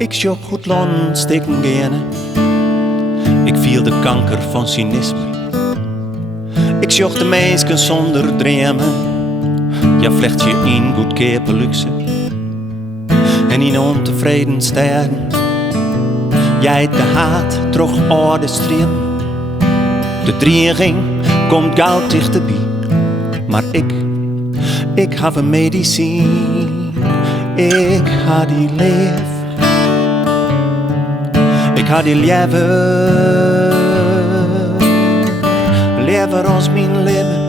Ik zocht goed land steken gerne. Ik viel de kanker van cynisme. Ik zocht de mensen zonder dromen. Ja, vlecht je in goedkope luxe. En in ontevreden sterren. Jij de haat troch orde stream. De dreiging komt gauw dichterbij. Maar ik heb een medicijn. Ik ha die leef. Ik ha die liever als mijn leven.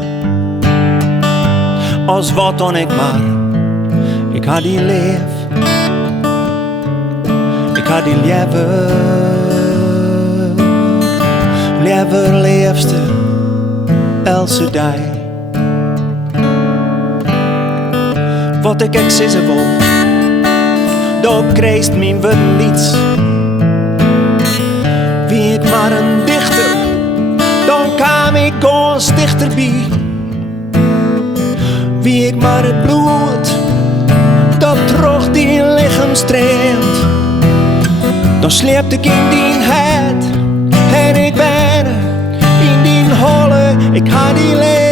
Als wat dan ik maar. Ik ha die leef. Ik ha die liever leefste else die. Wat ik exisse wil, dat kreest mijn woorden niets. Wie ik maar een dichter, dan kwam ik ons dichterbij. Wie ik maar het bloed, dat droog die lichaam streelt. Dan sleep ik in die het, en ik ben in die holle, ik ga die leef.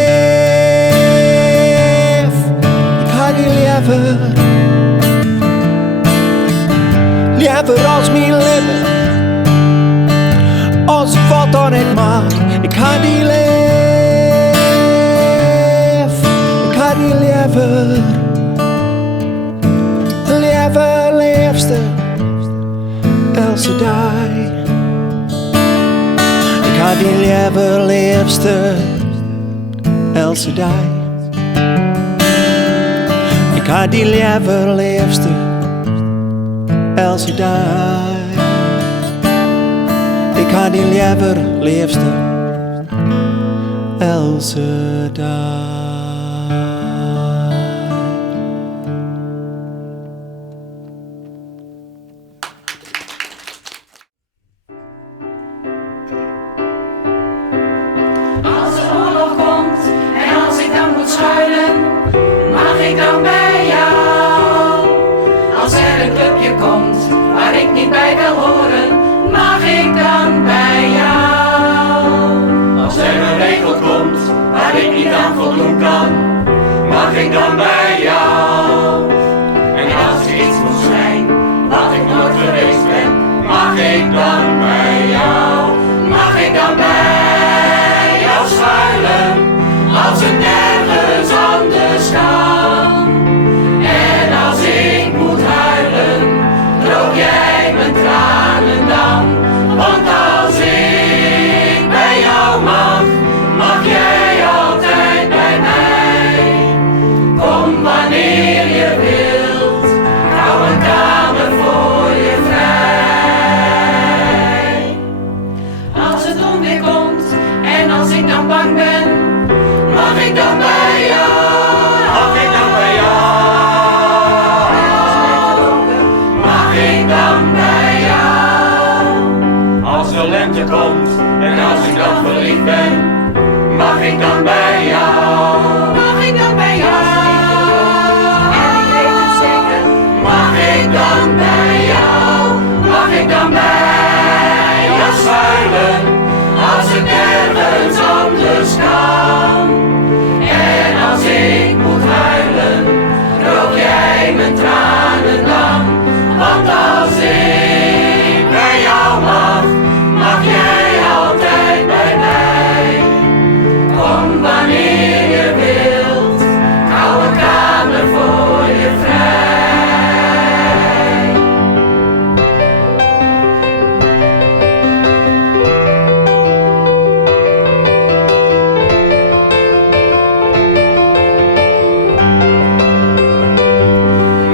Ik ga die liever als mijn lippen. Als wat dan ik maar, ik ga die leef. Ik ga die liever leefste else die. Ik ga die liever leefste else die. Ik ga die liever leefste else die. Ik ga die liever leefste else die. Als de oorlog komt en als ik dan moet schuilen, mag ik dan bij jou? Als er een clubje komt waar ik niet bij wil horen, mag ik dan bij jou? Als er een regel komt waar ik niet aan voldoen kan, mag ik dan bij jou? En als er iets moet zijn wat ik nooit geweest ben, mag ik dan bij jou? Mag ik dan bij jou schuilen als het nergens anders kan? En als ik moet huilen, droog jij mijn tranen dan? Want als ik bij jou mag, mag jij altijd bij mij. Kom wanneer je wilt, ik hou een kamer voor je vrij. Als het onweer komt en als ik dan bang ben, mag ik dan bij jou? Mag ik dan bij jou? Mag ik dan bij jou? Als de lente komt en als ik dan verliefd ben, mag ik dan bij jou? Mag ik dan bij jou? En ik weet het zeker. Mag ik dan bij jou? Mag ik dan bij jou schuilen als ik nergens anders kan? En als ik moet huilen, droog jij mijn tranen dan? Want als ik bij jou mag, mag jij altijd bij mij. Kom wanneer je wilt, ik hou een kamer voor je vrij.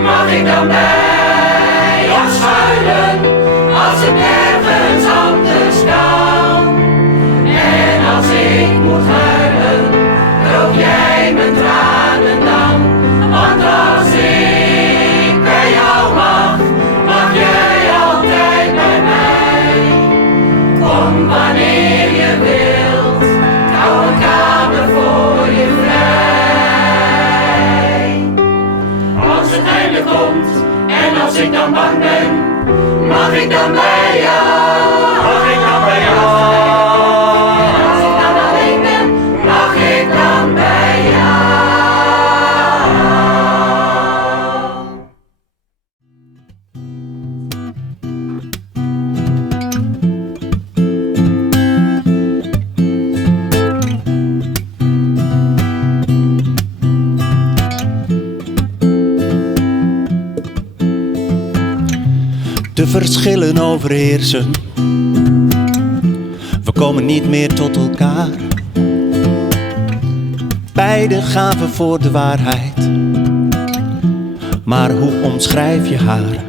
Mag ik dan bij jou schuilen als het nergens anders kan? En als ik moet huilen, droog jij mijn tranen dan? Want als ik bij jou mag, mag jij altijd bij mij. Kom wanneer je wilt, ik hou een kamer voor je vrij. Als het einde komt en als ik dan bang ben, mag ik dan bij jou? Mag ik dan bij jou? En als ik dan alleen ben, mag ik dan bij jou? De verschillen overheersen. We komen niet meer tot elkaar. Beiden gaan we voor de waarheid. Maar hoe omschrijf je haar?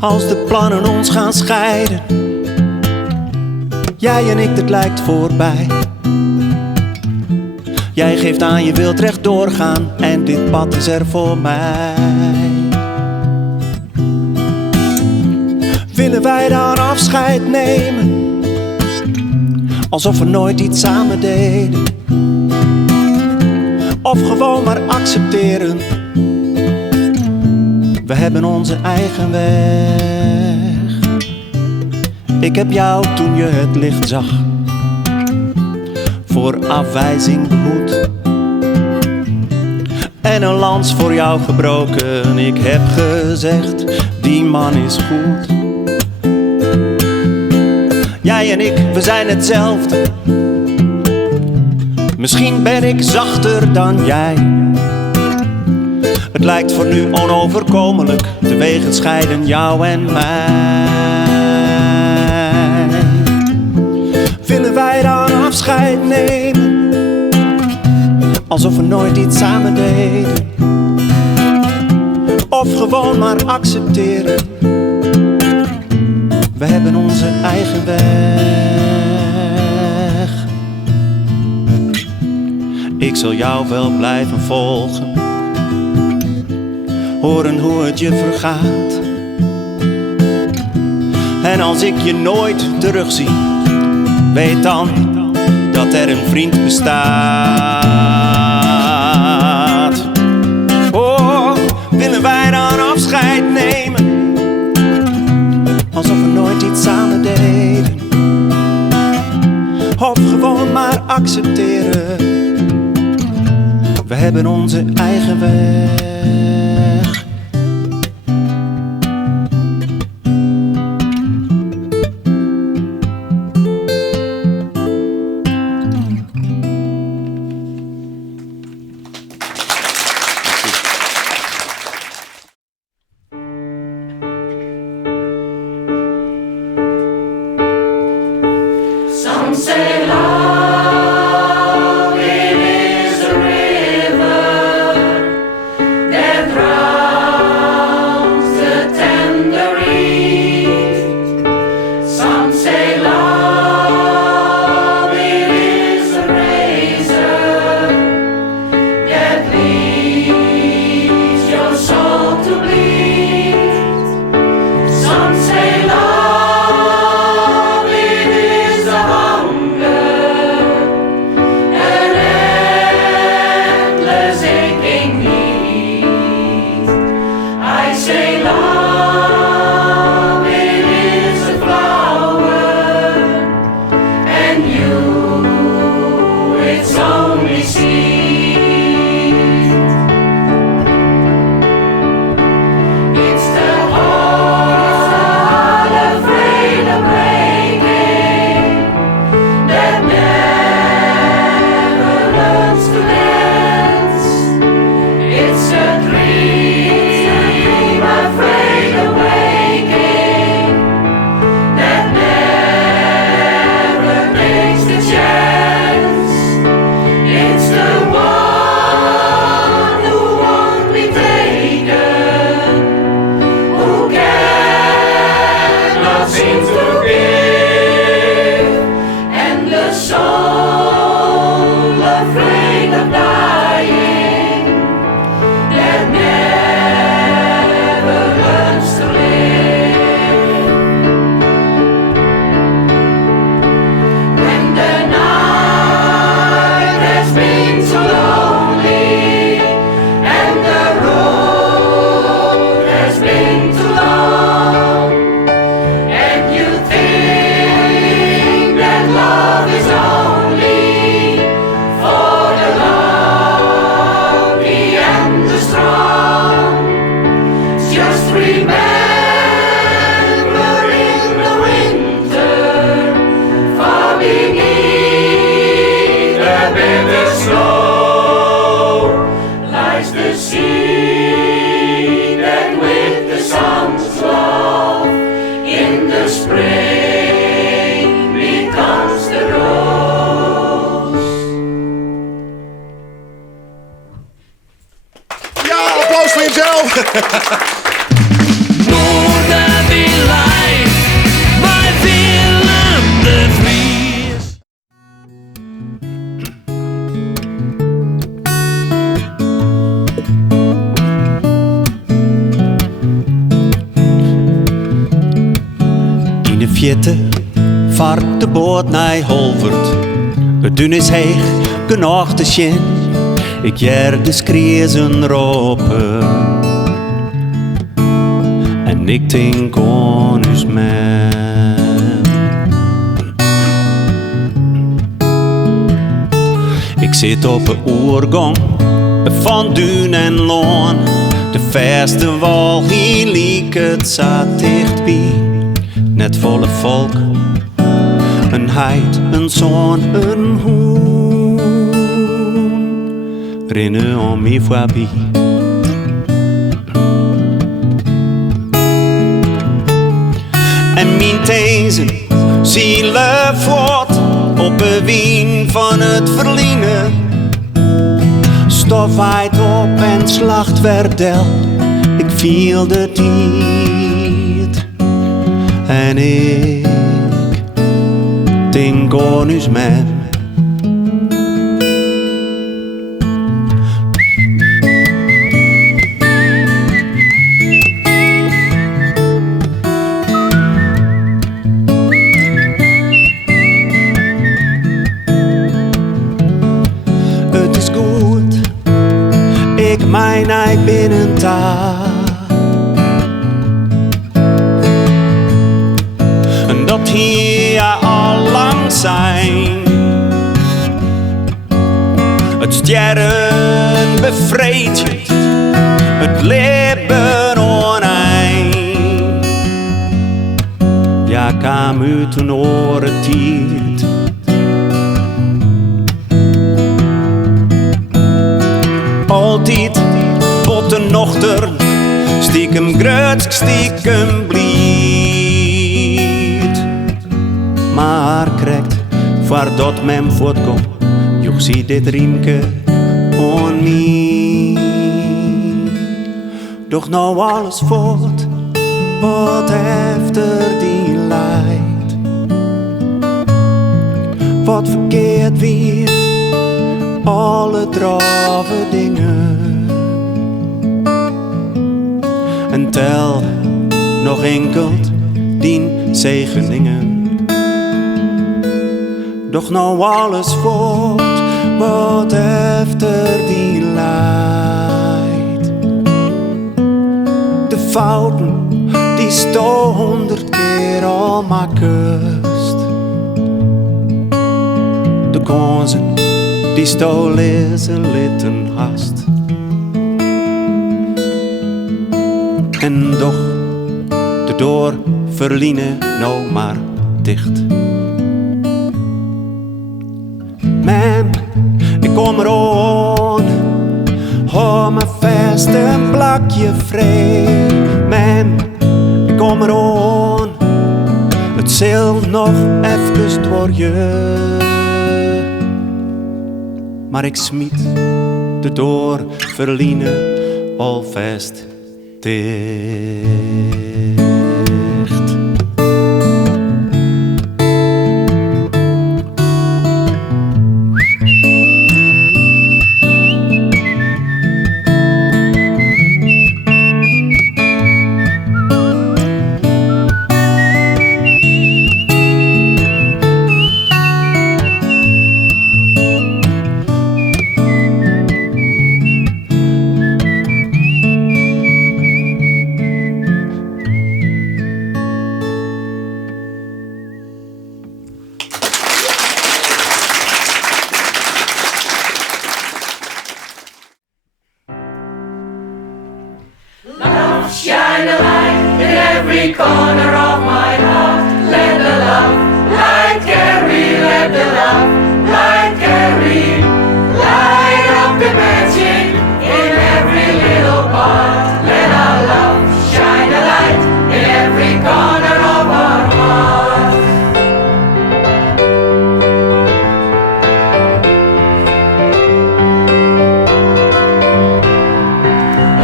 Als de plannen ons gaan scheiden. Jij en ik, dat lijkt voorbij. Jij geeft aan, je wilt recht doorgaan. En dit pad is er voor mij. Willen wij dan afscheid nemen? Alsof we nooit iets samen deden. Of gewoon maar accepteren. We hebben onze eigen weg. Ik heb jou toen je het licht zag voor afwijzing behoed. En een lans voor jou gebroken. Ik heb gezegd, die man is goed. Jij en ik, we zijn hetzelfde. Misschien ben ik zachter dan jij. Het lijkt voor nu onoverkomelijk. De wegen scheiden jou en mij. Willen wij dan afscheid nemen? Alsof we nooit iets samen deden. Of gewoon maar accepteren. We hebben onze eigen weg. Ik zal jou wel blijven volgen. Horen hoe het je vergaat. En als ik je nooit terugzie, weet dan dat er een vriend bestaat. Oh, willen wij dan afscheid nemen? Alsof we nooit iets samen deden. Of gewoon maar accepteren. We hebben onze eigen weg. Some say love, it is a river that drowns the tender reed. Some say love, it is a razor that leaves your soul to bleed. Some say love, it is the hunger Noardewyn live bij Willem de Vries. In de viette vaart de boot naar Holvert. Het dun is heeg, genoeg te zien. Ik jer de skriezen roepen. En ik denk aan us man. Ik zit op een oergang van duin en loon. De verste wal hier liek het zat dichtbij. Net volle volk, een heid, een zoon, een hoen. Rennen om me voorbij. En mijn tezen zielen voort op de wien van het verliezen. Stof waait op en slacht verdel. Ik viel de tijd en ik denk aan us man. Het is goed, ik mijn ei binnen taal. En dat hier al lang zijn. Het sterren bevreed je, het leven oneind. Ja, kwam uit een oren tijd. Altijd tot de nochter, stiekem grutsk, stiekem blied. Maar krijgt, voordat men voortkomt, joch zie dit riemke on mij. Doch nou alles voort, wat heeft er die leid? Wat verkeerd weer, alle drave dingen. En tel nog enkel dien zegeningen. Doch nou alles voort, wat heeft er die leid? De fouten die sto 100 keer al makest. De kansen die sto lezen litten hast. En doch de door verliezen nou maar dicht. Man, ik kom er aan, hou me vast een plakje vrij. Man, ik kom er aan, het zal nog even door je. Maar ik smiet de door verliezen al vast dicht. Shine a light in every corner of my heart. Let the love light carry, let the love light carry. Light up the magic in every little part. Let our love shine a light in every corner of our heart.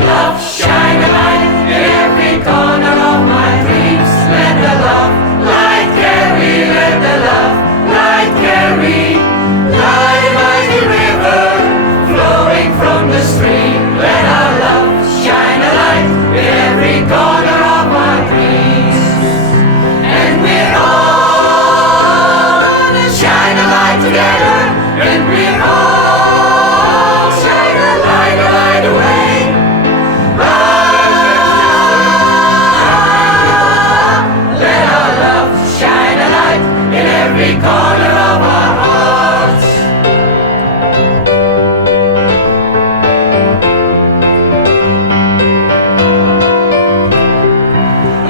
Love shine a light. every corner of our hearts.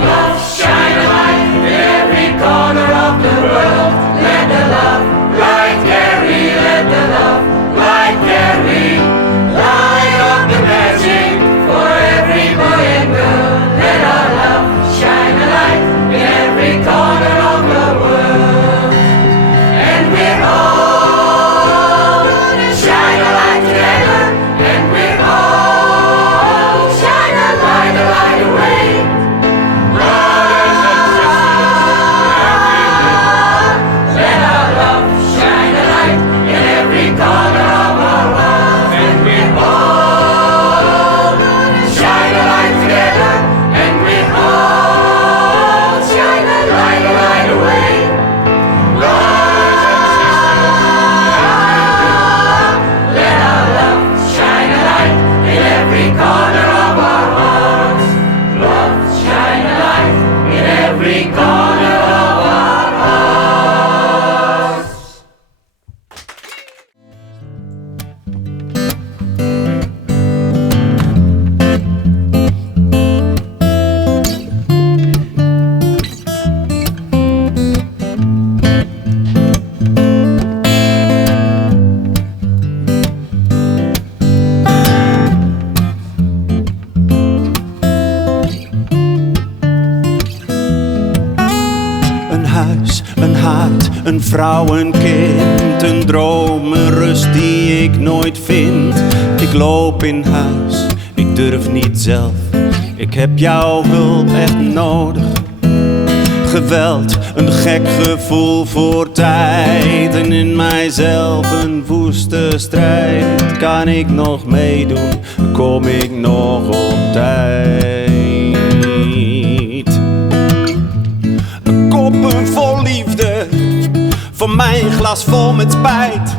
Love, shine a light in every corner of the world. Let the love light carry, let the love light carry. Light up the magic for every boy and girl. Let our love shine a light in every corner of the world. And we're all gonna shine a light together. And we're all shine a light away. Brothers and sisters, let our love shine a light in every corner of our world. And we're all gonna shine a light together. And we're all shine a light away. Brothers and sisters, let our love shine a light in every corner of our hearts. Love shine a light in every corner of our hearts. Een huis, een haard, een vrouw, een kind. Een droom, een rust die ik nooit vind. Ik loop in huis, ik durf niet zelf. Ik heb jouw hulp echt nodig. Geweld, een gek gevoel voor tijd. En in mijzelf een woeste strijd. Kan ik nog meedoen, kom ik nog op tijd. Koppen vol liefde, voor mijn glas vol met spijt.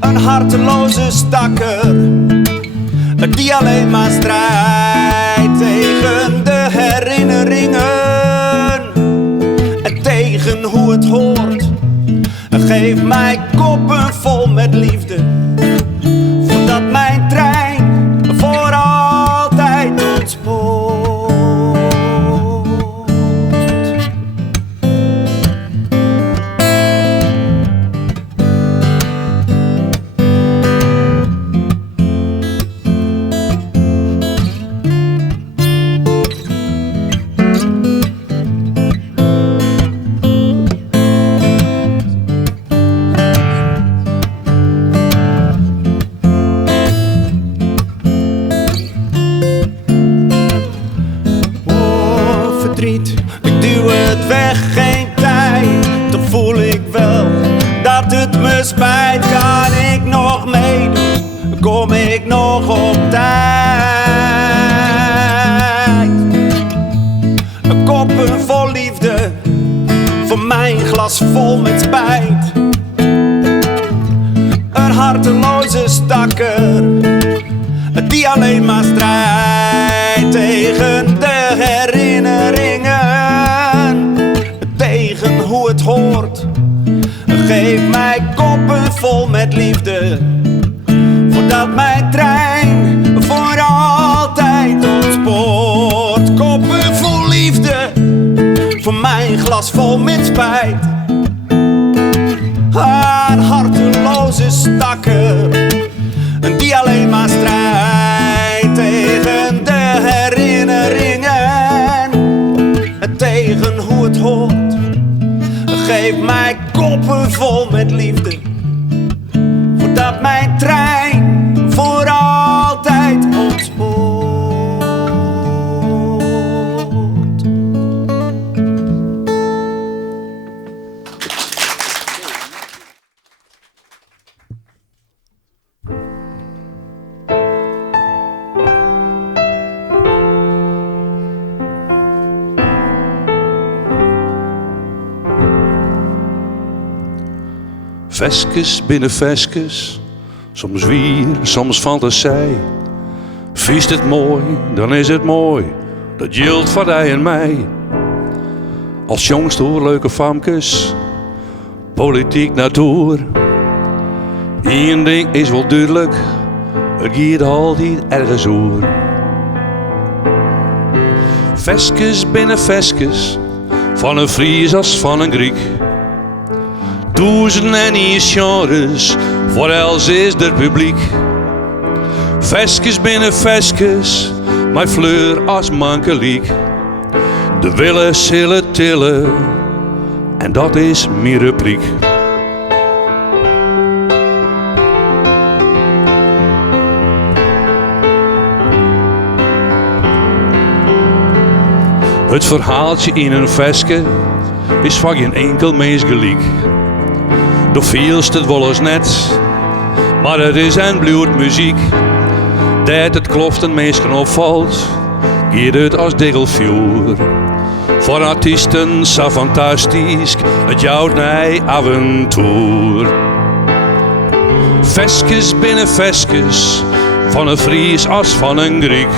Een harteloze stakker, die alleen maar strijdt tegen de herinneringen en tegen hoe het hoort. Geef mij koppen vol met liefde, voordat mijn trein voor altijd ontspoort. Ik duw het weg, geen tijd. Toch voel ik wel dat het me spijt. Kan ik nog meedoen? Kom ik nog op tijd? Koppen vol liefde, voor mijn glas vol met spijt. Een harteloze stakker, die alleen maar strijdt tegen de herinneringen, tegen hoe het hoort. Geef mij koppen vol met liefde, voordat mijn trein voor altijd ontspoort. Koppen vol liefde, voor mijn glas vol met spijt. Een harteloze stakker, die alleen maar strijdt tegen de herinneringen, tegen hoe het hoort. Geef mij koppen vol met liefde, voordat mijn trein voor altijd ontspoort. Veskes binnen veskes, soms zwier, soms fantasie. Viest het mooi, dan is het mooi, dat gilt voor jij en mij. Als jongstoer leuke famkes, politiek natuur. Eén ding is wel duidelijk, het gaat altijd ergens oer. Veskes binnen veskes, van een Fries als van een Griek. Duizenden en één genres, voor els is er publiek. Veskes binnen veskes, mijn fleur als mankeliek. De willen zullen tillen, en dat is mijn repliek. Het verhaaltje in een veske is van geen enkel mens gelijk. Door veelst het wel eens net, maar het is en blijft muziek. Dat het klopt en mensen opvalt, gaat het als diggelvuur. Voor artiesten zo fantastisch, het jouwt mij avontuur. Veskes binnen veskes, van een Fries als van een Griek.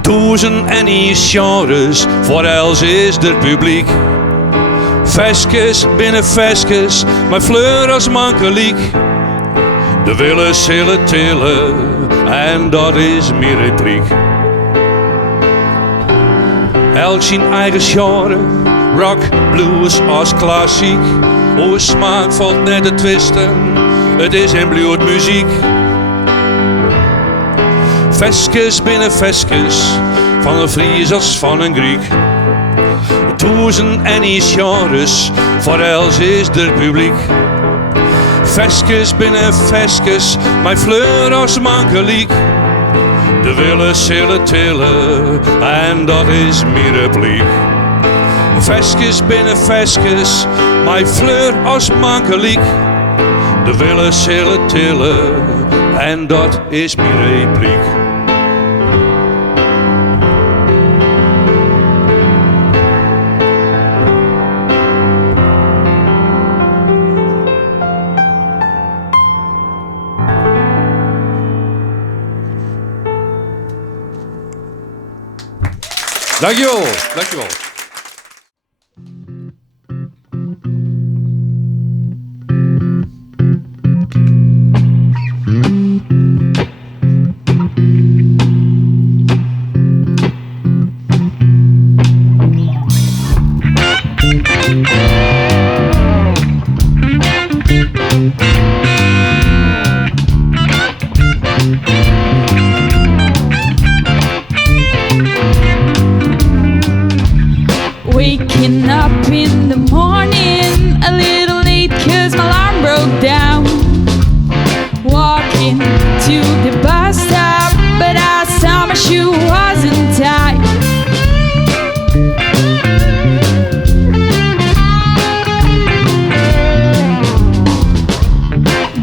Duizenden en één genres, voor els is er publiek. Veskes binnen veskes, mijn fleur als mankeliek. De willen zullen tillen, en dat is mijn repliek. Elk zijn eigen genre, rock, blues als klassiek. O smaak valt net te twisten, het is en bloed muziek. Veskes binnen veskes, van een Fries als van een Griek. Duizenden en één genres, voor els is er publiek. Veskes binnen veskes, mijn fleur als mankeliek. De willen zullen tillen, en dat is mijn repliek. Veskes binnen veskes, mijn fleur als mankeliek. De willen zullen tillen, en dat is mijn repliek. Dankjewel, dankjewel. Waking up in the morning, a little late cause my alarm broke down. Walking to the bus stop, but I saw my shoe wasn't tied.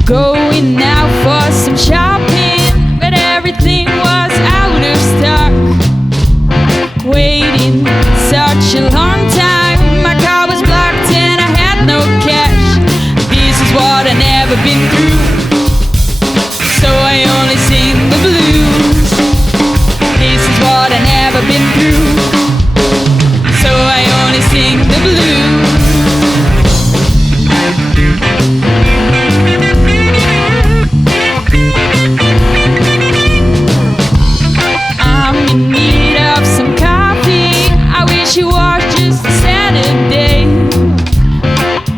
Going out for some shopping, but everything was out of stock. Waiting such a long time, my car was blocked and I had no cash. This is what I never been through, so I only sing the blues. This is what I never been through, so I only sing the blues. I'm in need of some coffee, I wish it was just a Saturday.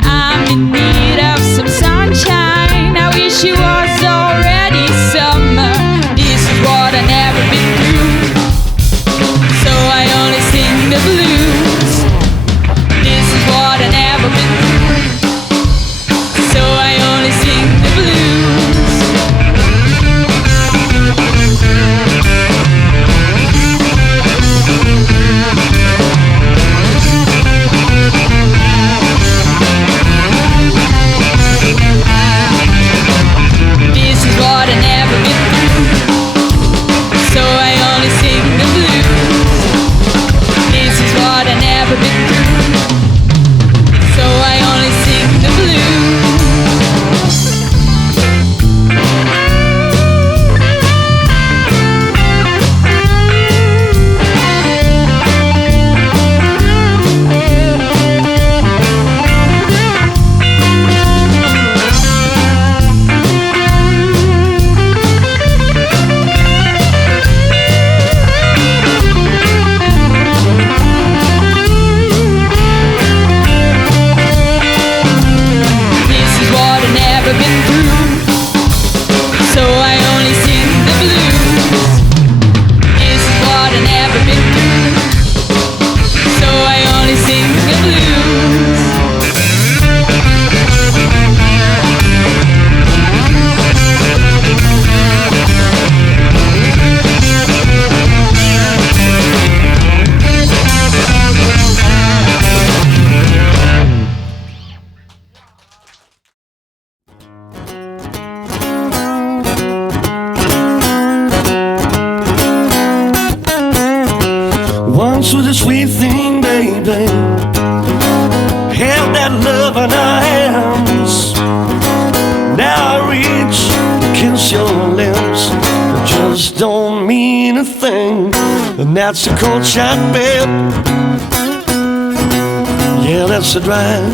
I'm in need of some sunshine, that love in our hands. Now I reach to kiss your lips, it just don't mean a thing. And that's a cold shot, babe. Yeah, that's a drive.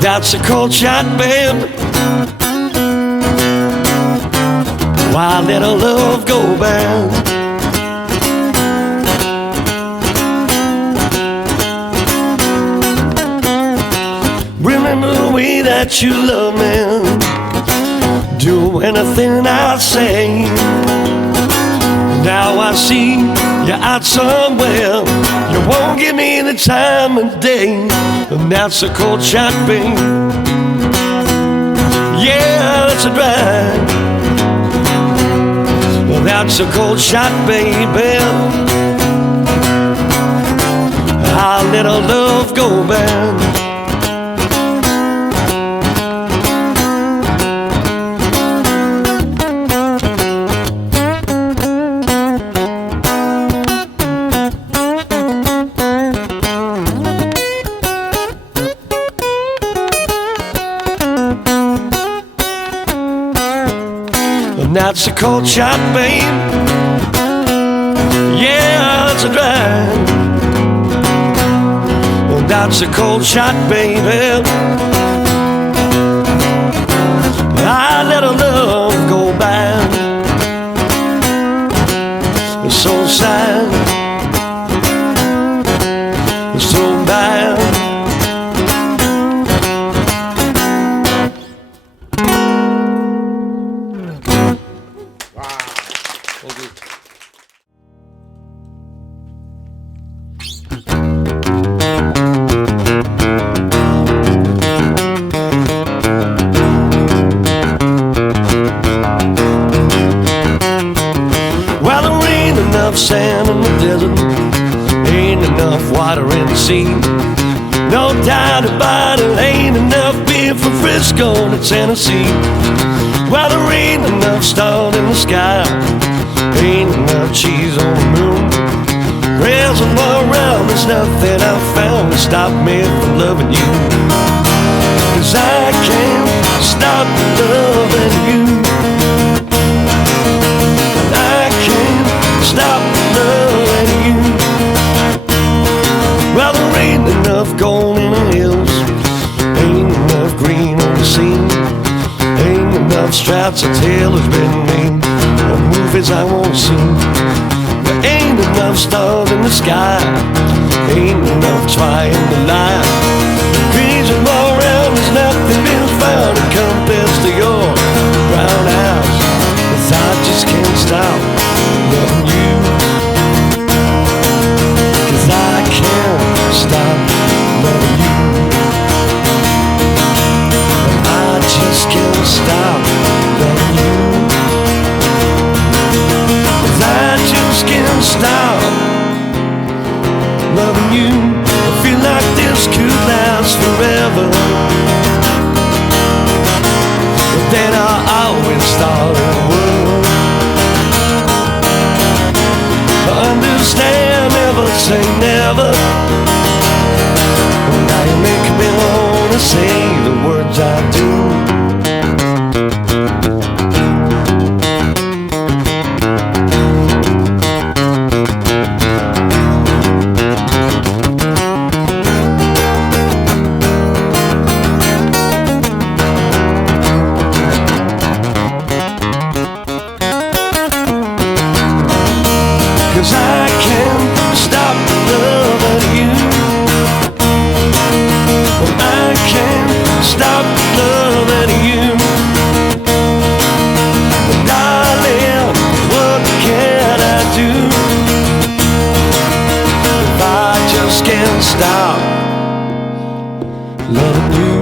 That's a cold shot, babe. Why let our love go bad? Remember the way that you love me. Do anything I say. Now I see you're out somewhere. You won't give me the time of day. And that's a cold shot, babe. Yeah, that's a drive. Well, that's a cold shot, baby. I let our love go bad. That's a cold shot, babe. Yeah, that's a drive. That's a cold shot, baby. I let our love go bad. It's so sad. It's so bad. Sand in the desert, ain't enough water in the sea. No doubt about it, ain't enough beer from Frisco to Tennessee. Well, there ain't enough stars in the sky, ain't enough cheese on the moon. Reservoir around, there's nothing I've found to stop me from loving you. 'Cause I can't stop loving you. Stop loving you. Well, there ain't enough gold in the hills, ain't enough green on the sea, ain't enough straps a tailor's been made of movies I won't see. There ain't enough stars in the sky, ain't enough trying to lie. Reason all around, there's nothing been found that compares to your brown eyes. 'Cause I just can't stop loving you. 'Cause I can't stop loving you. I just can't stop loving you. 'Cause I just can't stop loving you. I feel like this could last forever, but then I always thought it would. Understand, never say never. Now you make me wanna say the words I do. 'Cause I can't stop loving you. I can't stop loving you. Darling, what can I do if I just can't stop loving you?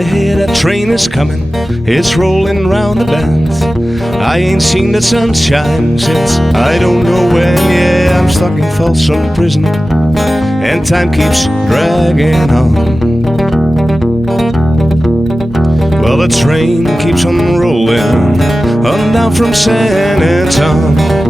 I hear that train is coming, it's rolling round the bend. I ain't seen the sunshine since I don't know when. Yeah, I'm stuck in Folsom Prison, and time keeps dragging on. Well, the train keeps on rolling on down from San Antonio.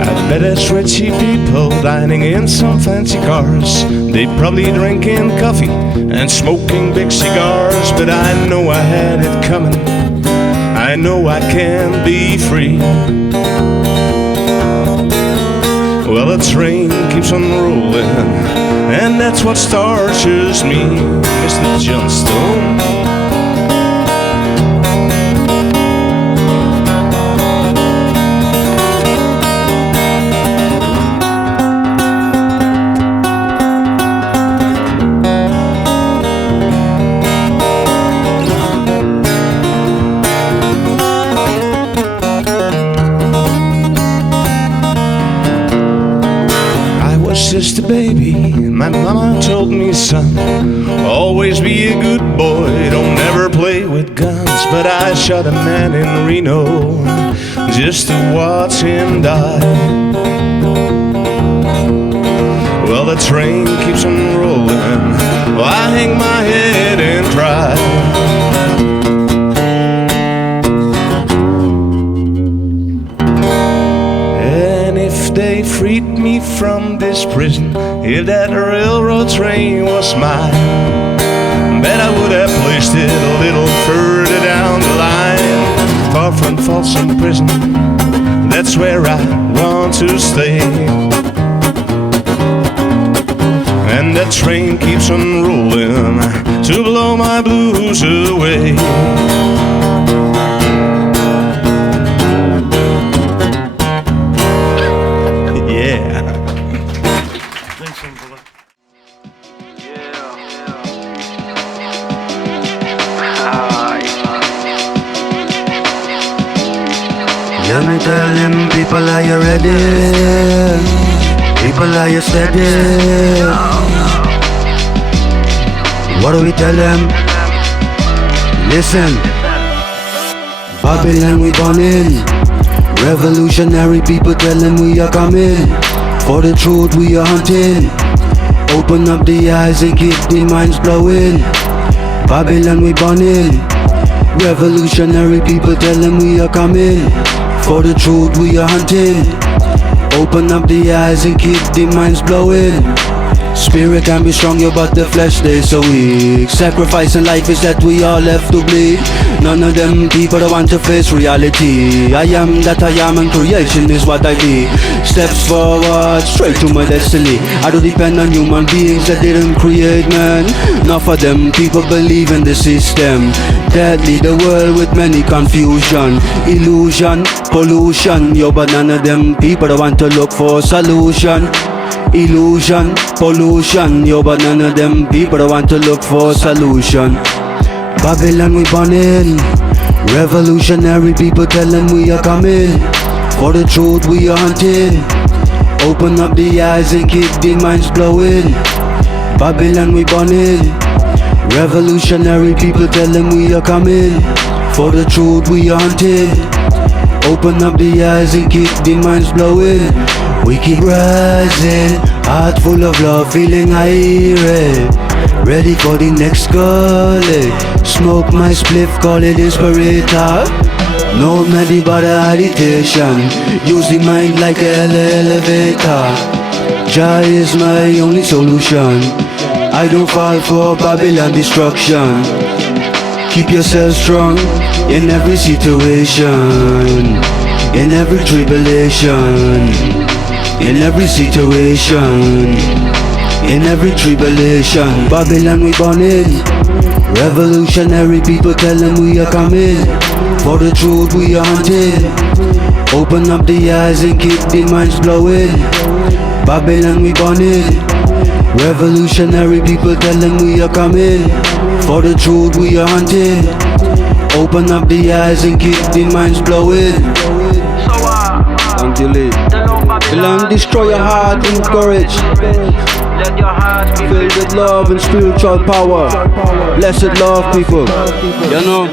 I bet it's richy people dining in some fancy cars. They probably drinking coffee and smoking big cigars. But I know I had it coming, I know I can be free. Well, the train keeps on rolling, and that's what starches me, Mr. Johnstone. Just a baby, my mama told me, son, always be a good boy, don't ever play with guns. But I shot a man in Reno just to watch him die. Well, the train keeps on rolling, well, I hang my head and cry. They freed me from this prison. If that railroad train was mine, bet I would have placed it a little further down the line. Far from Folsom Prison, that's where I want to stay. And that train keeps on rolling to blow my blues away. Let me tell them, people, are you ready? People, are you steady? What do we tell them? Listen, Babylon we born in. Revolutionary people tell them we are coming. For the truth we are hunting. Open up the eyes and keep the minds blowing. Babylon we born in. Revolutionary people tell them we are coming. For the truth we are hunting. Open up the eyes and keep the minds blowing. Spirit can be strong, but the flesh stays so weak. Sacrificing life is that we are left to bleed. None of them people that want to face reality. I am that I am, and creation is what I be. Steps forward, straight to my destiny. I don't depend on human beings that didn't create man. Enough of them people believe in the system that lead the world with many confusion, illusion, pollution. Yo, but none of them people that want to look for solution. Illusion, pollution. Yo, but none of them people that want to look for solution. Babylon we born in. Revolutionary people tell them we are coming. For the truth we are hunting. Open up the eyes and keep the minds blowing. Babylon we born in. Revolutionary people tell them we are coming. For the truth we are hunting. Open up the eyes and keep the minds blowing. We keep rising, heart full of love, feeling irate. Ready for the next gully. Smoke my spliff, call it inspirator. No medi but meditation. Use the mind like an elevator. Jah is my only solution. I don't fall for Babylon destruction. Keep yourself strong in every situation, in every tribulation. In every situation, in every tribulation. Babylon we born in. Revolutionary people tell them we are coming. For the truth we are hunting. Open up the eyes and keep the minds blowing. Babylon we born in. Revolutionary people tell them we are coming. For the truth we are hunting. Open up the eyes and keep the minds blowing. Until it will destroy your heart and courage. Filled with love and spiritual power. Blessed love, people. You know,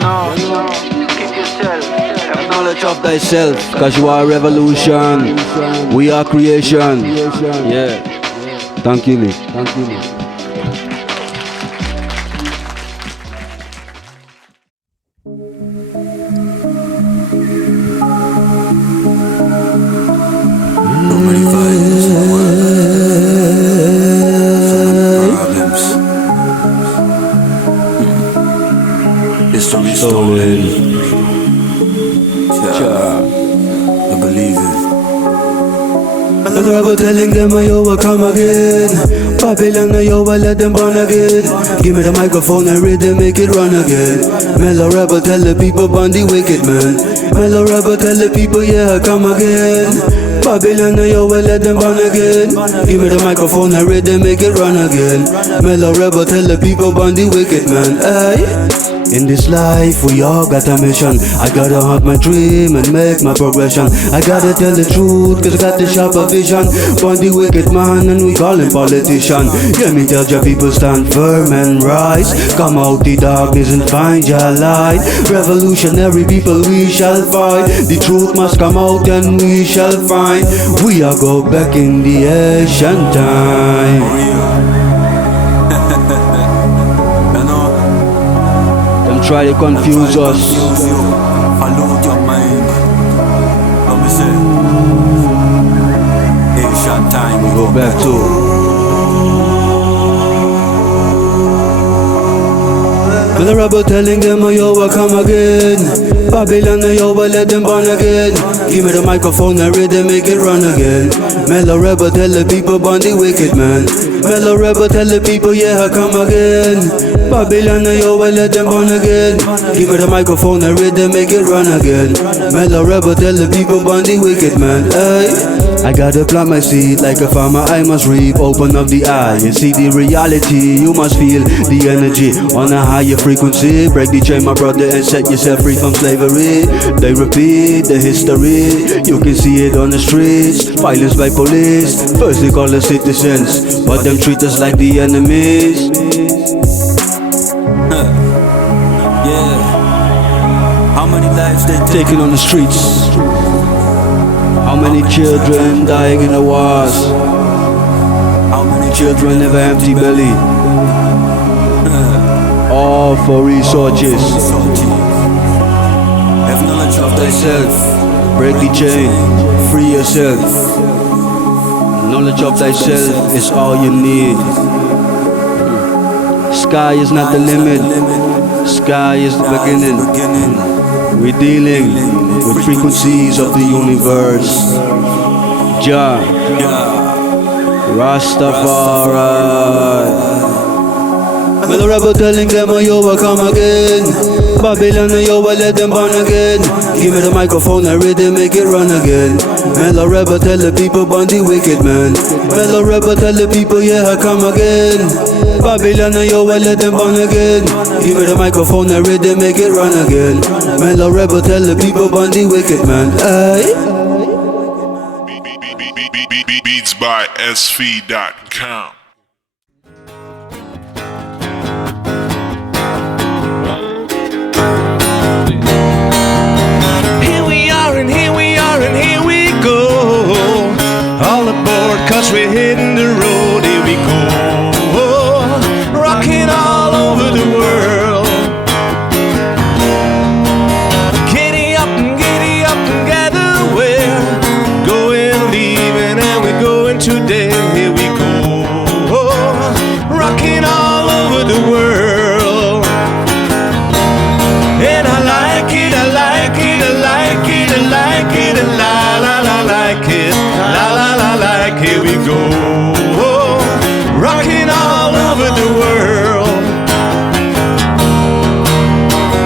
have knowledge of thyself, cause you are revolution. We are creation. Yeah. Thank you, Lee. Thank you, Lee. Stolen. I believe it. And the rebel telling them, yo, will come again. Babylon, yo, will let them burn again. Give me the microphone and rhythm, make it run again. Mellow rebel tell the people, burn the wicked man. Mellow rebel tell the people, yeah, come again. Babylon, yo, will let them burn again. Give me the microphone and rhythm, make it run again. Mellow rebel tell the people, burn the wicked man. Aye. In this life we all got a mission. I gotta hunt my dream and make my progression. I gotta tell the truth cause I got the sharper vision. Born the wicked man and we call him politician. Hear me tell your people stand firm and rise. Come out the darkness and find your light. Revolutionary people we shall fight. The truth must come out and we shall find. We are go back in the ancient time. Try to confuse us. Follow your mind. Let me say, Asian time we go back to. The rebel telling them, yo, will come again. Babylon, yo, will let them burn again. Give me the microphone and rhythm, make it run again. Mellow rebel tell the people, burn the wicked man. Mellow rebel tell the people, yeah, come again. Babylon, yo, will let them burn again. Give me the microphone and rhythm, make it run again. Mellow rebel tell the people, burn the wicked man. Ay. I gotta plant my seed like a farmer, I must reap. Open up the eye and see the reality. You must feel the energy on a higher frequency. Break the chain, my brother, and set yourself free from slavery. They repeat the history. You can see it on the streets. Violence by police. First they call us citizens, but them treat us like the enemies. Yeah. How many lives they taking on the streets? How many children dying in the wars? How many Children never empty belly. All for resources. Have knowledge of Thyself. Break the chain. Free yourself. Knowledge of thyself is all you need. Sky is not the limit. Sky is the beginning. We're dealing with frequencies of the universe. Jah, Rastafari. Well, the rebel telling them, yo, will come again. Babylon, yo, will let them burn again. Give me the microphone and rhythm, make it run again. Mellow rebel tell the people, burn the wicked man. Mellow rebel tell the people, yeah, come again. Babylon, yo, will let them burn again. Give me the microphone and rhythm, make it run again. Mellow rebel tell the people, burn the wicked man. Aye. Beats by SV.com. Here we are and here we are and here we go. All aboard cause we're hitting the road. Here we go. Rocking all over the world. Giddy up and gather. We're going, leaving and we're going today. Here we go. Rocking all over the world. And I like it, I like it, I like it, I like it, and la la la like it, la la la like. Here we go, rocking all over the world.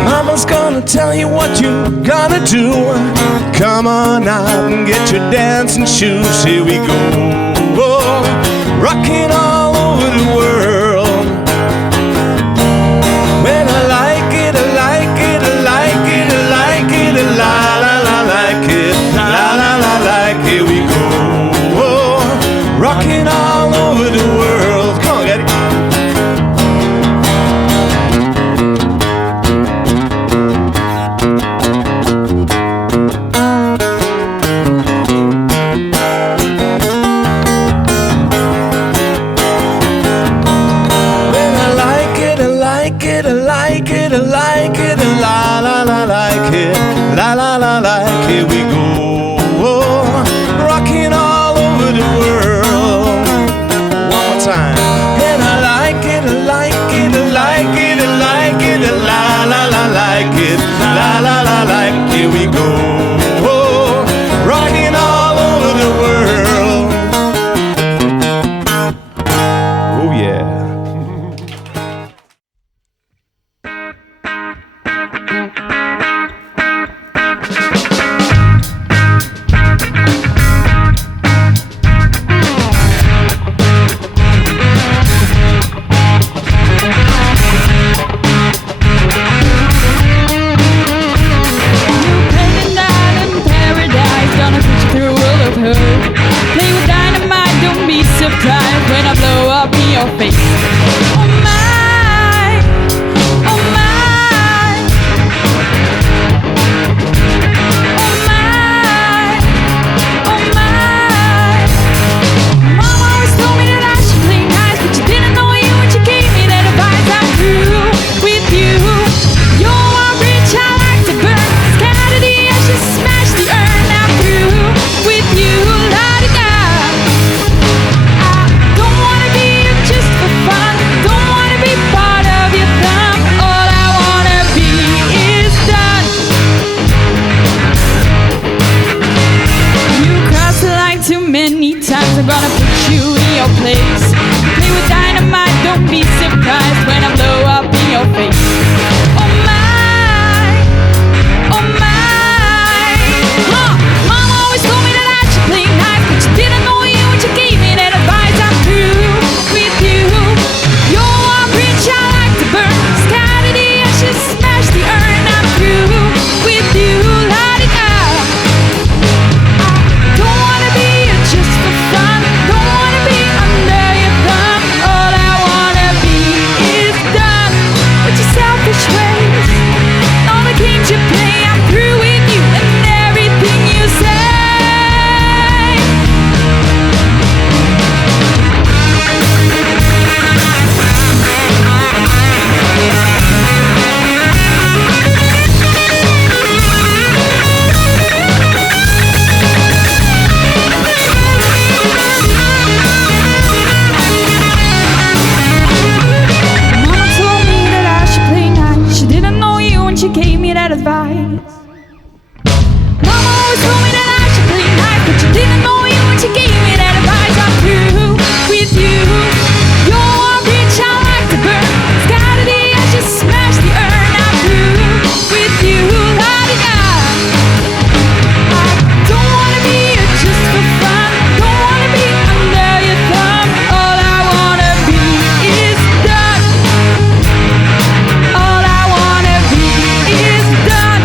Mama's gonna tell you what you gotta do. Come on out and get your dancing shoes. Here we go, rocking all over the world. When I like it, I like it, I like it, I like it, and la la la like it, la la la like. Here we go, rocking all over the world. it, I like it, la la la like it, la la la like it. We go rocking all over the world. One more time. And I like it, I like it, I like it, I like it, la la la like it, la la la like it. We go rocking all over the world. Oh yeah. When I blow up in your face. Oh my, oh my, oh my, oh my. Mama always told me that I should play nice, but you didn't know you when you gave me that advice. I'm through with you. You're my rich, I like to burn. Scatter the ashes, smash the urn. I'm through with you. La-di-da. I'm gonna put you in your place. Play with dynamite, don't be surprised when I blow up in your face. Oh my, oh my. Mama always told me that I should play nice, but you didn't know you when you gave me that advice. I'm through with you. You're a rich, I like to burn. Scatter the ashes, smash the urn. I'm through with you. La-di-da. I don't wanna be just for fun. Don't wanna be under your thumb. All I wanna be is done with your selfish ways. All the games you play, I'm through with you and everything you say. Mama told me that I should play nice. She didn't know you when she gave me that advice. Mama always told me that I should play nice, but you didn't know you when she gave me that advice. I'm through with you. You're rich, I like to burn. Scatter the ashes, smash the urn. I'm through with you. La-di-da. I don't wanna be just for fun. Don't wanna be under your thumb. All I wanna be is done. All I wanna be is done.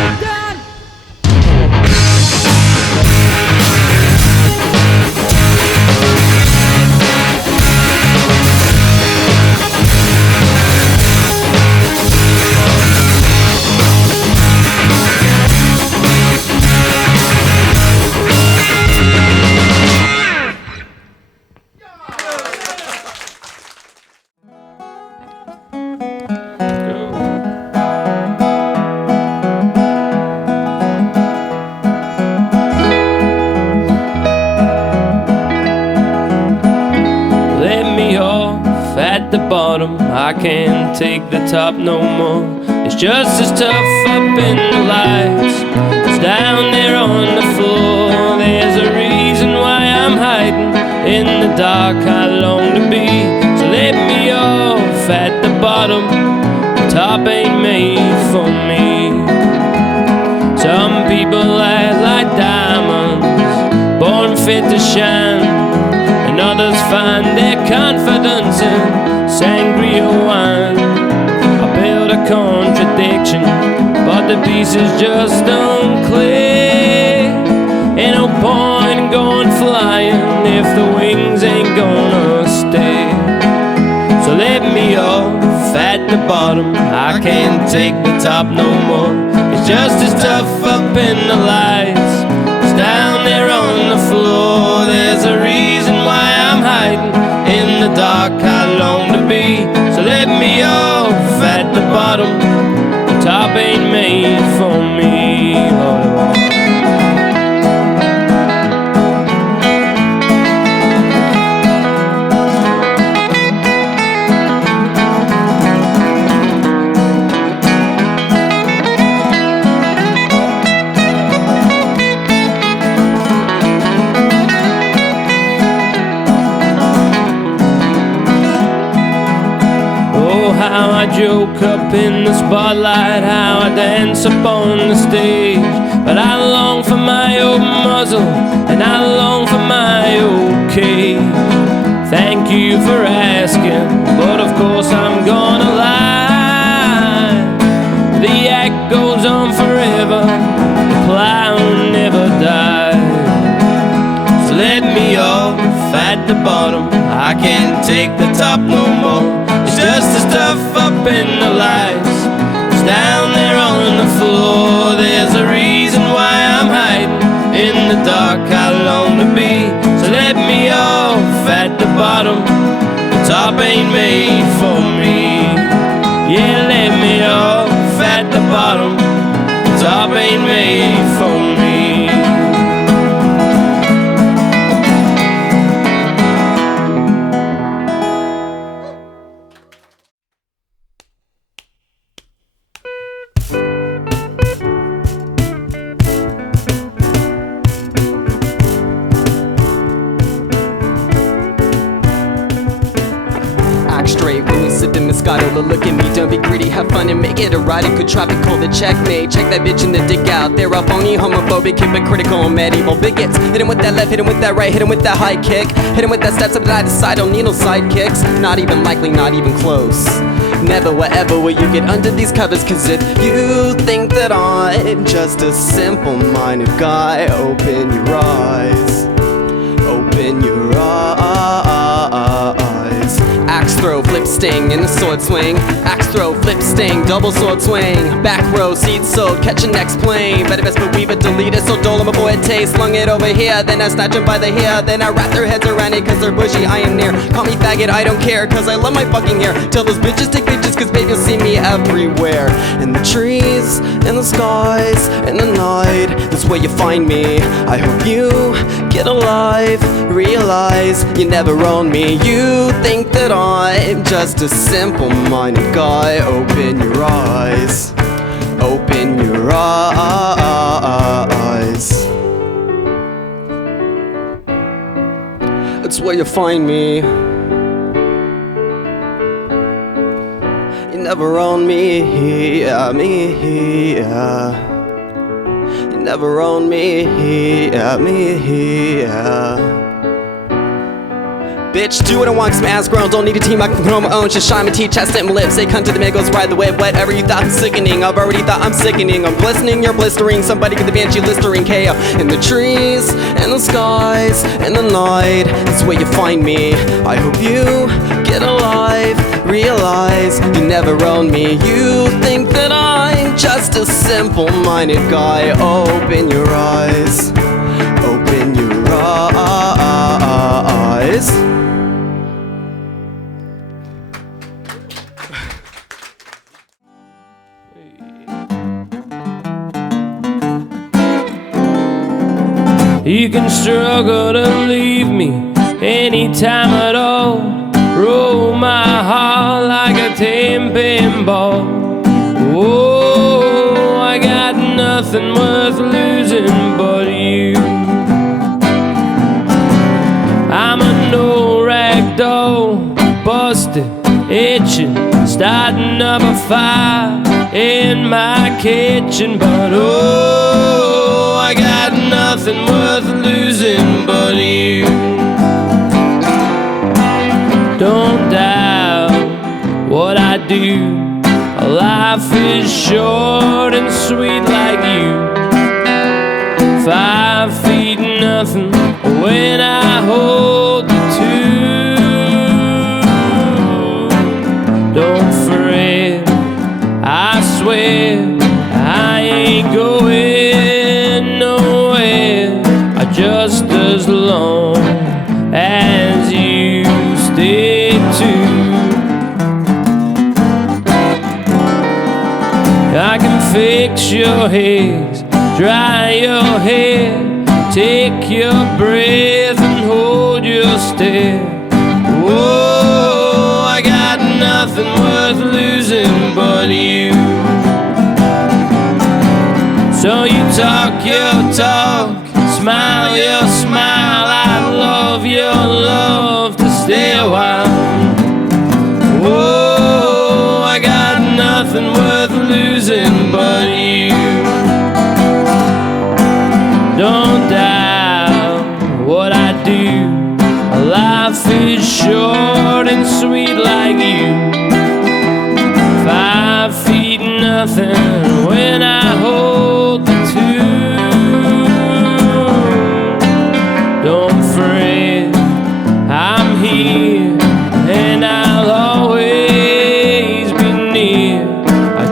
Let me off at the bottom, I can't take the top no more. It's just as tough up in the lights as down there on the floor. There's a reason why I'm hiding in the dark, I long to be. So let me off at the bottom, the top ain't made for me. Some people act like diamonds, born fit to shine, and others find their confidence in sangria wine. I build a contradiction, but the pieces just don't click. Ain't no point in going flying if the wings ain't gonna stay. So let me off at the bottom, I can't take the top no more. It's just as tough up in the lights as down there on the floor. There's a reason why I'm hiding in the dark, I long to be. So let me off at the bottom, how I joke up in the spotlight, how I dance up on the stage. But I long for my old muzzle, and I long for my old cage. Thank you for asking, but of course I'm gonna lie. The act goes on forever, the clown never dies. So let me off at the bottom, I can't take the top no more. It's just the stuff up in the lights, it's down there on the floor. There's a reason why I'm hiding in the dark, I long to be. So let me off at the bottom, the top ain't made for me. Yeah, let me off at the bottom, the top ain't made for me. Straight when you sip the Moscato, but look at me, don't be greedy, have fun and make it a ride. It could try to call the checkmate. Check that bitch in the dig out. They're a phony, homophobic, hypocritical, medieval bigots. Hit him with that left, hit him with that right, hit him with that high kick. Hit him with that steps up and I decide, don't need no sidekicks. Not even likely, not even close. Never, wherever will you get under these covers? Cause if you think that I'm just a simple-minded guy, open your eyes. Open your eyes. Axe throw, flip sting, in the sword swing. Axe throw, flip sting, double sword swing. Back row, seat sold, catch a next plane. Better best believe it, delete it, so dole 'em avoid taste. Slung it over here, then I snatch 'em by the hair. Then I wrap their heads around it cause they're bushy, I am near. Call me faggot, I don't care, cause I love my fucking hair. Tell those bitches take pictures cause babe you'll see me everywhere. In the trees, in the skies, in the night, that's where you find me. I hope you get alive, realize you never own me. You think that I'm just a simple-minded guy. Open your eyes. Open your eyes. That's where you find me. You never own me, me. You never own me, me. Bitch, do what I want, cause my ass grown. Don't need a team, I can control my own. Just shine my teeth, chest and my lips. Say cunt to the bagels, ride the wave. Whatever you thought, sickening. I've already thought I'm sickening. I'm glistening, you're blistering. Somebody get the banshee Listerine KO. In the trees, in the skies, in the night, that's where you find me. I hope you get alive, realize you never own me. You think that I'm just a simple-minded guy. Open your eyes. Open your eyes. You can struggle to leave me anytime at all. Roll my heart like a 10-pin ball. Oh, I got nothing worth losing but you. I'm an old rag doll, busted, itching, starting up a fire in my kitchen. But oh, I got nothing worth losing but you. Don't doubt what I do. Life is short and sweet like you. 5 feet nothing when I hold you two. Don't fret, I swear I ain't going nowhere. Just as long as you stay too. I can fix your haze, dry your hair, take your breath and hold your stare. Whoa, I got nothing worth losing but you. So you talk your talk, smile your smile, I love your love to stay a while. Whoa, nothing worth losing but you. Don't doubt what I do. Life is short and sweet like you. 5 feet nothing when I hold the two. Don't fret, I'm here and I'll always be near,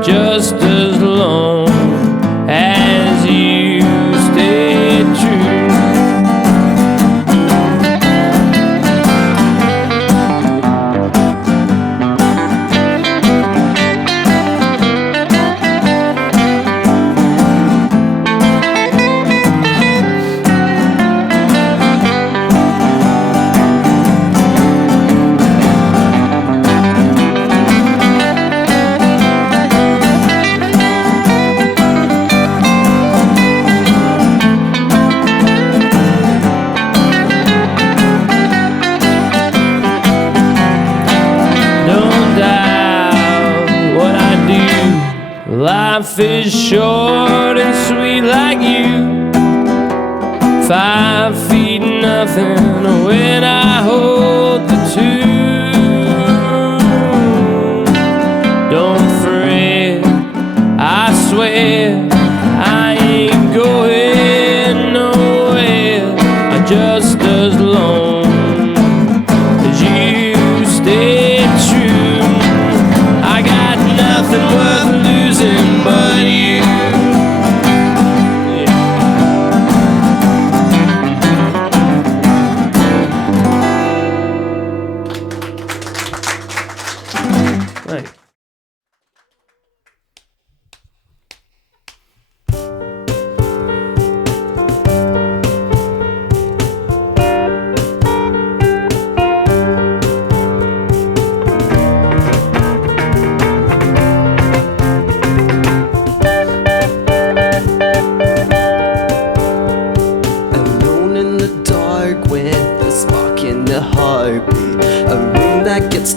just as long as you stay true. Life is short and sweet like you. 5 feet nothing when I hold the two. Don't fret, I swear I ain't going nowhere, just as long as you stay true. I got nothing worth losing but you. Right.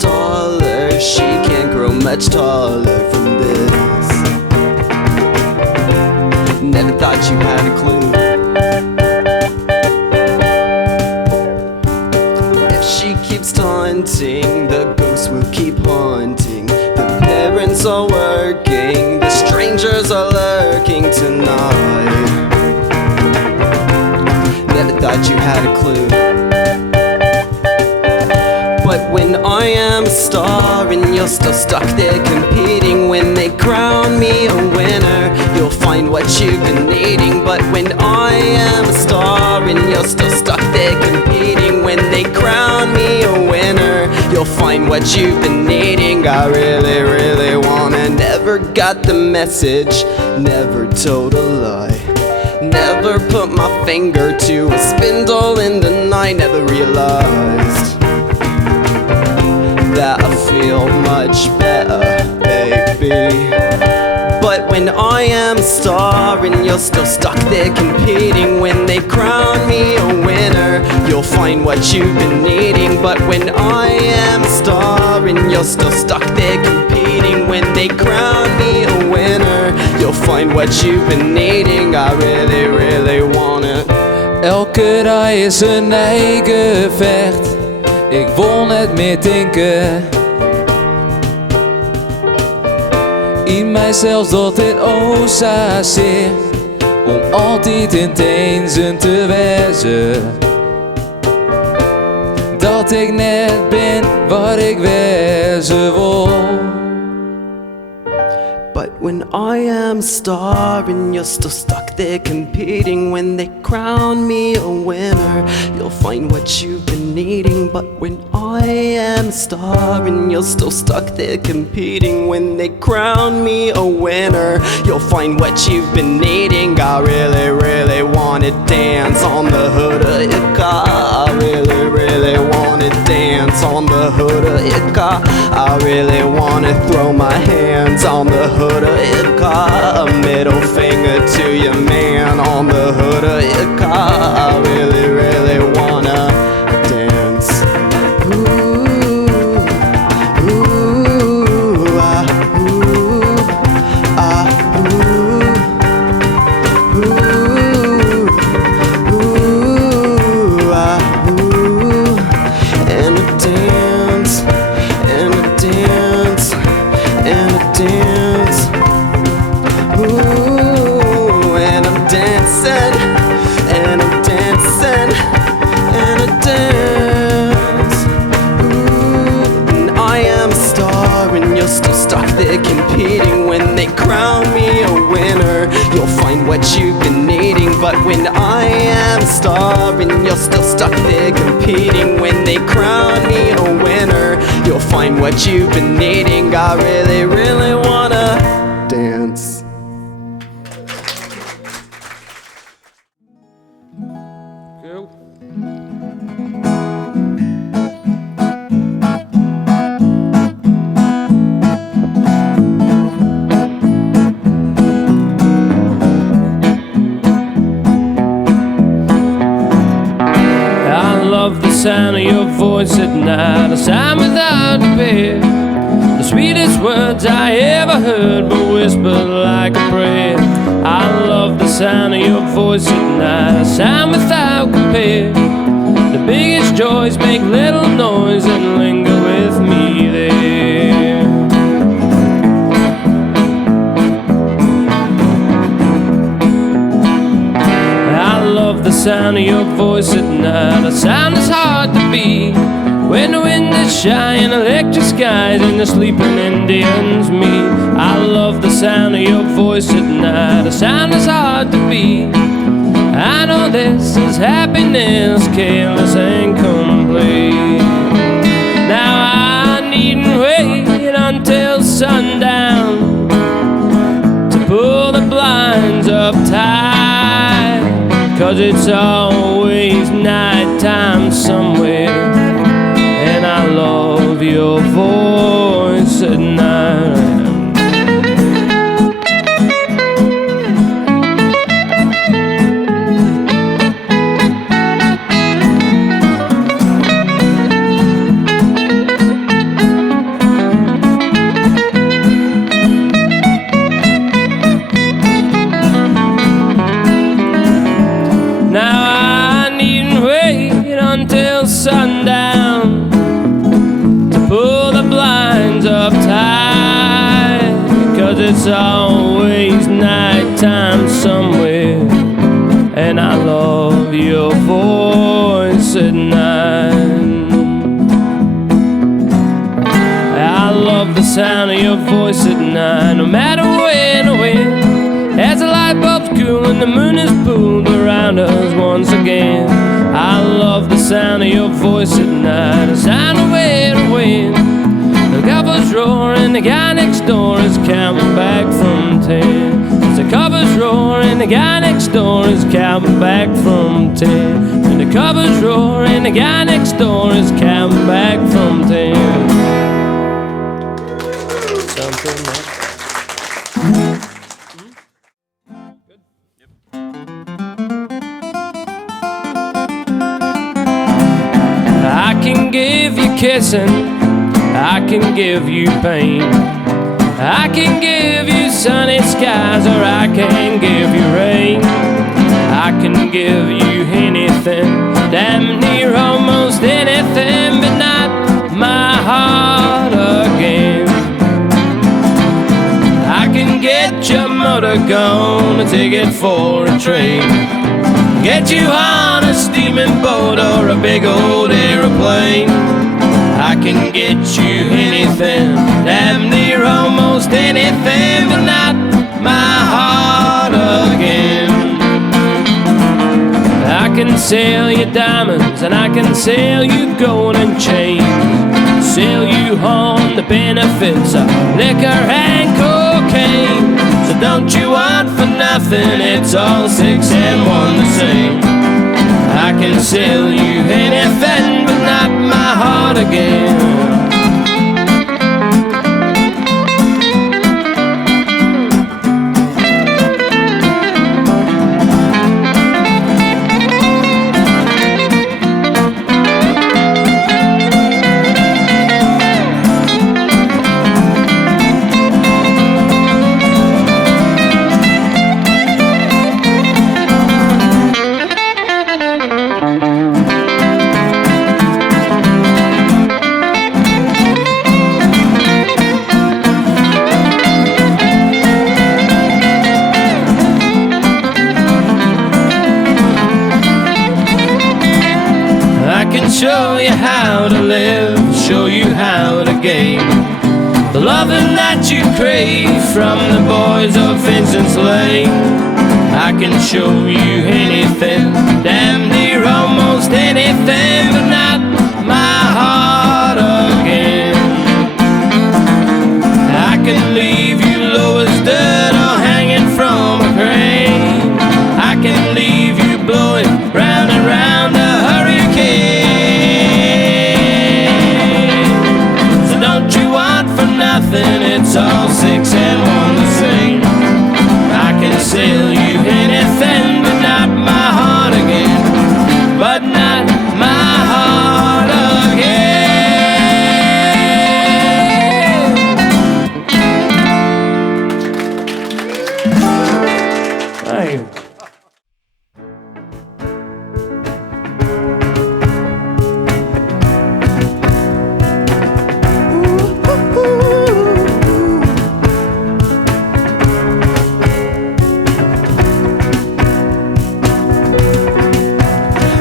Taller, she can't grow much taller from this. Never thought you had a clue. If she keeps taunting, the ghosts will keep haunting. The parents are working, the strangers are lurking tonight. Never thought you had a clue. But when I am a star and you're still stuck there competing, when they crown me a winner, you'll find what you've been needing. But when I am a star and you're still stuck there competing, when they crown me a winner, you'll find what you've been needing. I really, really wanna. Never got the message, never told a lie, never put my finger to a spindle in the night, never realized that I feel much better, baby. But when I am a star and you're still stuck there competing, when they crown me a winner, you'll find what you've been needing. But when I am a star and you're still stuck there competing, when they crown me a winner, you'll find what you've been needing. I really, really want it. Elke dag is een eigen vecht. Ik won het met denken. In mijzelf dat het osa zeer, om altijd in tenzen te wezen. Dat ik net ben wat ik wezen wil. But when I am a star and you're still stuck there competing, when they crown me a winner, you'll find what you've been needing. But when I am a star and you're still stuck there competing, when they crown me a winner, you'll find what you've been needing. I really, really wanna dance on the hood of your car. I really, really wanna dance on the hood of your car. I really wanna throw my hands on the hood of your car. A middle finger to your man on the hood of your car. I really, really wanna dance. Ooh, ooh, ooh. there competing. When they crown me a winner, you'll find what you've been needing. But when I am starving, you're still stuck there competing. When they crown me a winner, you'll find what you've been needing. I really, really wanna dance. The sound of your voice at night, a sound without a bed. The sweetest words I ever heard were whispered like a prayer. I love the sound of your voice at night, a sound without compare. The biggest joys make little noise and linger with me there. I love the sound of your voice at night, a sound that's hard to beat. When the wind is shying, electric skies and the sleeping Indians meet. I love the sound of your voice at night, a sound that's hard to beat. I know this is happiness, careless and complete. Now I needn't wait until sundown to pull the blinds up tight, 'cause it's always nighttime somewhere, and I love your voice at night. Sundown to pull the blinds up tight, 'cause it's always nighttime somewhere, and I love your voice at night. I love the sound of your voice at night, no matter when or when. As the light bulbs cool and the moon is pulled around us once again. I love the sound of your voice at night, the sound of where to win. The covers roar and the guy next door is counting back from 10. As the covers roar and the guy next door is counting back from 10. And the covers roar and the guy next door is counting back from 10. Something like I can give you kissing, I can give you pain, I can give you sunny skies, or I can give you rain. I can give you anything, damn near almost anything, but not my heart again. I can get your motor gone, a ticket for a train, get you on a steaming boat or a big old aeroplane. I can get you anything, damn near almost anything, but not my heart again. I can sell you diamonds and I can sell you gold and chains, sell you on the benefits of liquor and cocaine. So don't you want for nothing, it's all 6 and 1 the same. I can sell you anything, but not my heart again. Show you how to live, show you how to game. the loving that you crave from the boys of Vincent's Lane. I can show you anything, damn near almost anything, but not my heart again. I can leave you low as dirt or hanging from a crane. I can leave you blowing round and round a hurricane. So don't you want for nothing, it's all six and one the same. I can sell you anything, but not my heart again. But not my heart again. Hey.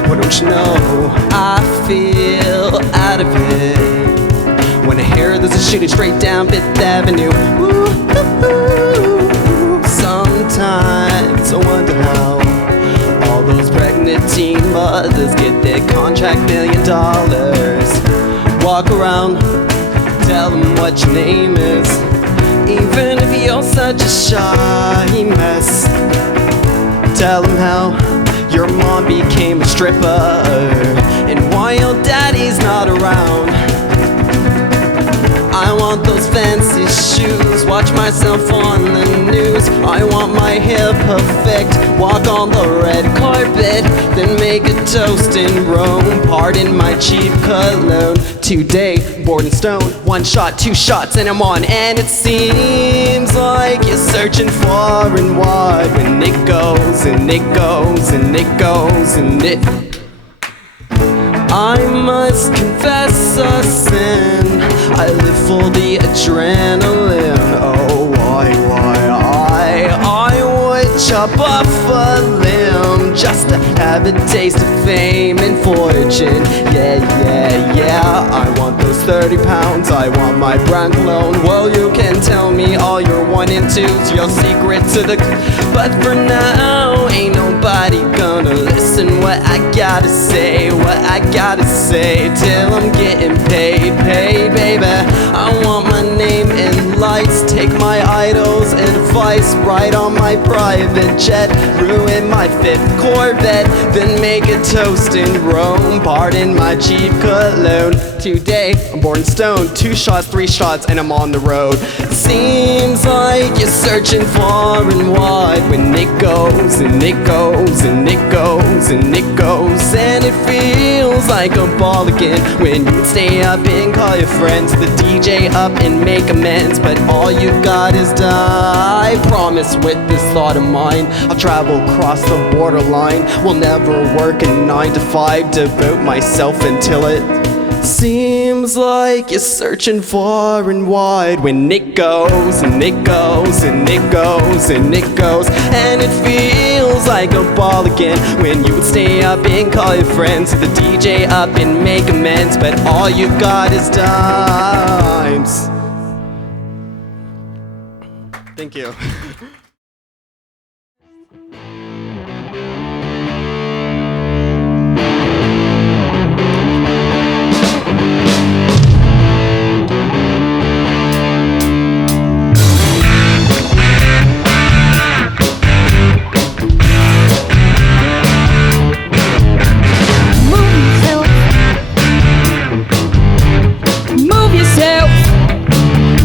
Don't you know, I feel out of it when I hear there's a shooting straight down Fifth Avenue. Ooh, sometimes I wonder how all those pregnant teen mothers get their contract $1 million. Walk around, tell them what your name is, even if you're such a shy mess. Tell them how your mom became a stripper and why your daddy's not around. I want those fancy shoes, watch myself on the news. I want my hair perfect, walk on the red carpet, then make a toast in Rome. Pardon my cheap cologne. Today, bored and stoned, 1 shot, 2 shots, and I'm on. And it seems like you're searching far and wide when it goes and it goes and it goes and it. I must confess a sin, I live for the adrenaline. Oh, why I would chop off a limb just to have a taste of fame and fortune. Yeah, I want those 30 pounds, I want my brand cologne. Well, you can tell me all your 1 and 2s, your secret to the... But for now, ain't nobody gonna listen what I gotta say, what I gotta say, till I'm getting paid, baby. I want my name in lights, take my idol's advice, ride on my private jet, ruin my 5th Corvette, then make a toast in Rome. Pardon my cheap cologne. Today, I'm born stoned, 2 shots, 3 shots, and I'm on the road. Seems like you're searching far and wide when it goes and it goes and it goes and it goes, and it feels like a ball again when you stay up and call your friends, the DJ up and make amends. But all you got is die. I promise with this thought of mine, I'll travel across the borderline. Will never work a 9 to 5, devote myself until it seems like you're searching far and wide when it goes and it goes and it goes and it goes, and it feels like a ball again when you would stay up and call your friends, the DJ up and make amends. But all you got is dimes. Thank you.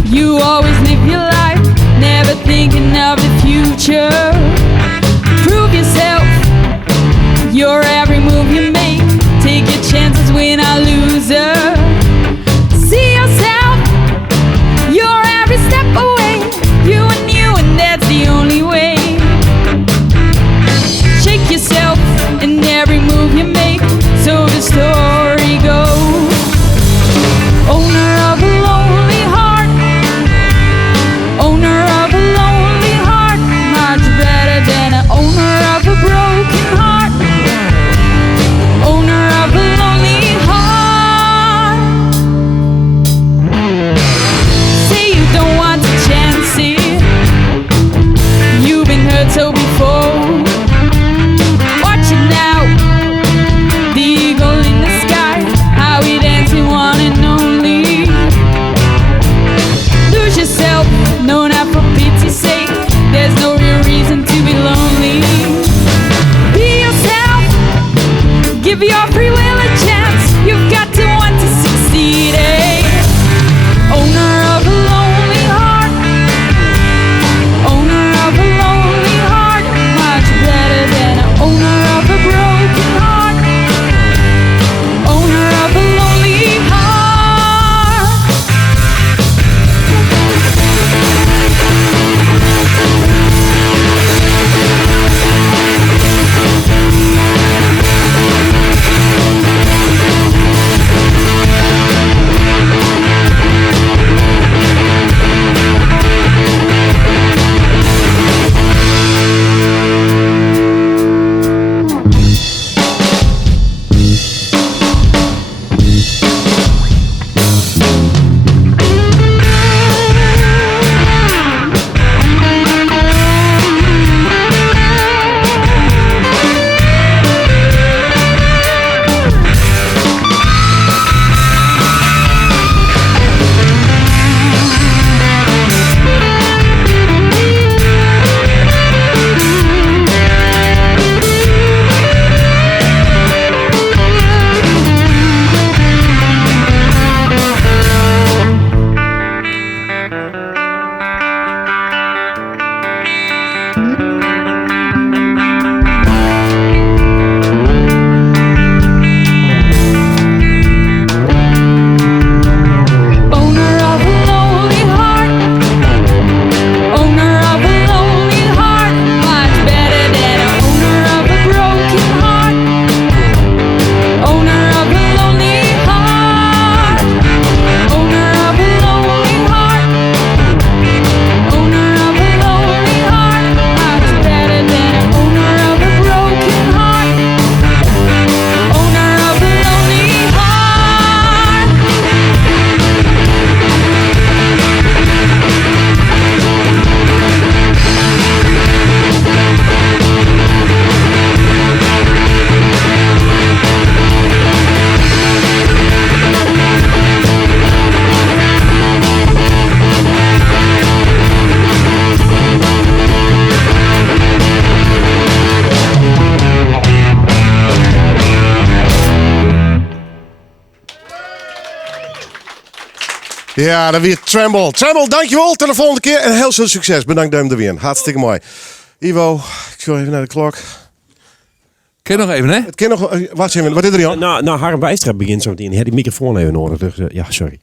You always live your life, never thinking of the future. Prove yourself, your every move you make. Take your chances, win or loser. See yourself, you're every step away. You and that's the only way. Shake yourself in every move you make, so the story goes. Owner of a lonely heart, owner of a lonely heart, much better than an owner of a broken heart. Ja, dat weer Tremble. Tremble, dankjewel. Tot de volgende keer en heel veel succes. Bedankt Duim de Wien. Hartstikke mooi. Ivo, ik ga even naar de klok. Ken nog even, hè? Het kan nog... Wacht even, wat is er, Jan? Nou, Harm Wijstra begint zo meteen. Hij had die microfoon even nodig. Dus, ja, sorry.